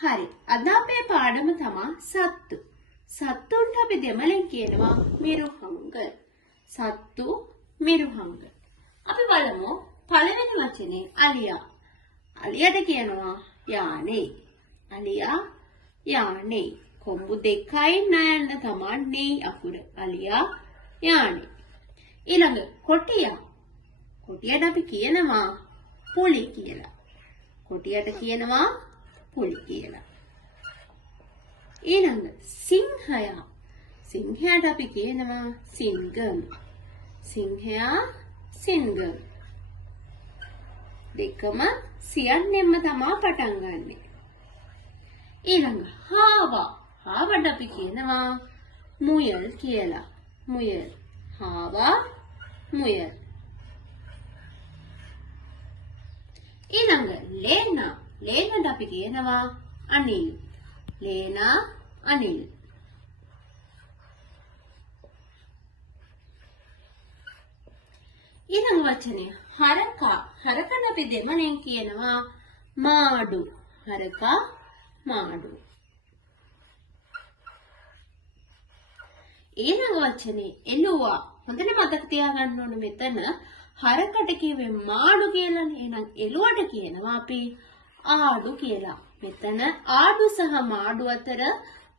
හරි. අද අපේ පාඩම තමයි සත්තු. සත්තුන්ට අපි දෙමළෙන් කියනවා මිරුහංග. සත්තු මිරුහංග. අපි බලමු පළවෙනි වචනේ අලියා. අලියට කියනවා යානේ. අලියා යානේ. කොඹු දෙකයි නයන්න තමයි නේ අකුර. අලියා යානේ. ඊළඟ කොටියා. කොටියට අපි කියනවා පුලි කියලා. කොටියට කියනවා පුලි කියලා. ඊළඟ සිංහයා. සිංහයාට අපි කියනවා සිංගම්. සිංහයා සිංගම්. දෙකම සියන්නෙන්ම තමයි පටන් ගන්නෙ. ඊළඟ හාවා. හාවට අපි කියනවා මුයල් කියලා. මුයල්. හාවා මුයල්. ඊළඟ ලේනා. ලේනට අපි කියනවා අනිල්. ලේනා අනිල්. ඊළඟ වචනය හරකා. හරකට අපි දෙමළෙන් කියනවා මාඩු. හරකා මාඩු. ඊළඟ වචනේ එළුවා. හොඳට මතක තියාගන්න ඕන මෙතන හරකට කිව්වේ මාඩු කියලානේ. එහෙනම් එළුවට කියනවා අපි ආඩු කියලා. මෙතන ආඩු සහ මාඩු අතර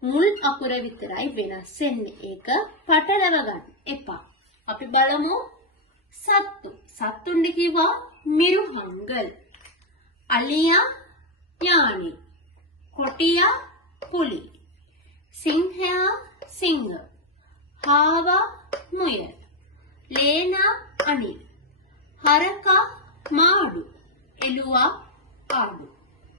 මුල් අකුර විතරයි වෙනස් වෙන්නේ. ඒක පටලව ගන්න එපා. අපි බලමු සත්තු. සත්තුන්ට කිව්වා මිරුහංගල්. අලියා යානේ. කොටියා පුලි. සිංහයා සිංහ. හාවා මුයල්. ලේනා අනිල්. හරකා මාඩු. එළුවා ආඩු.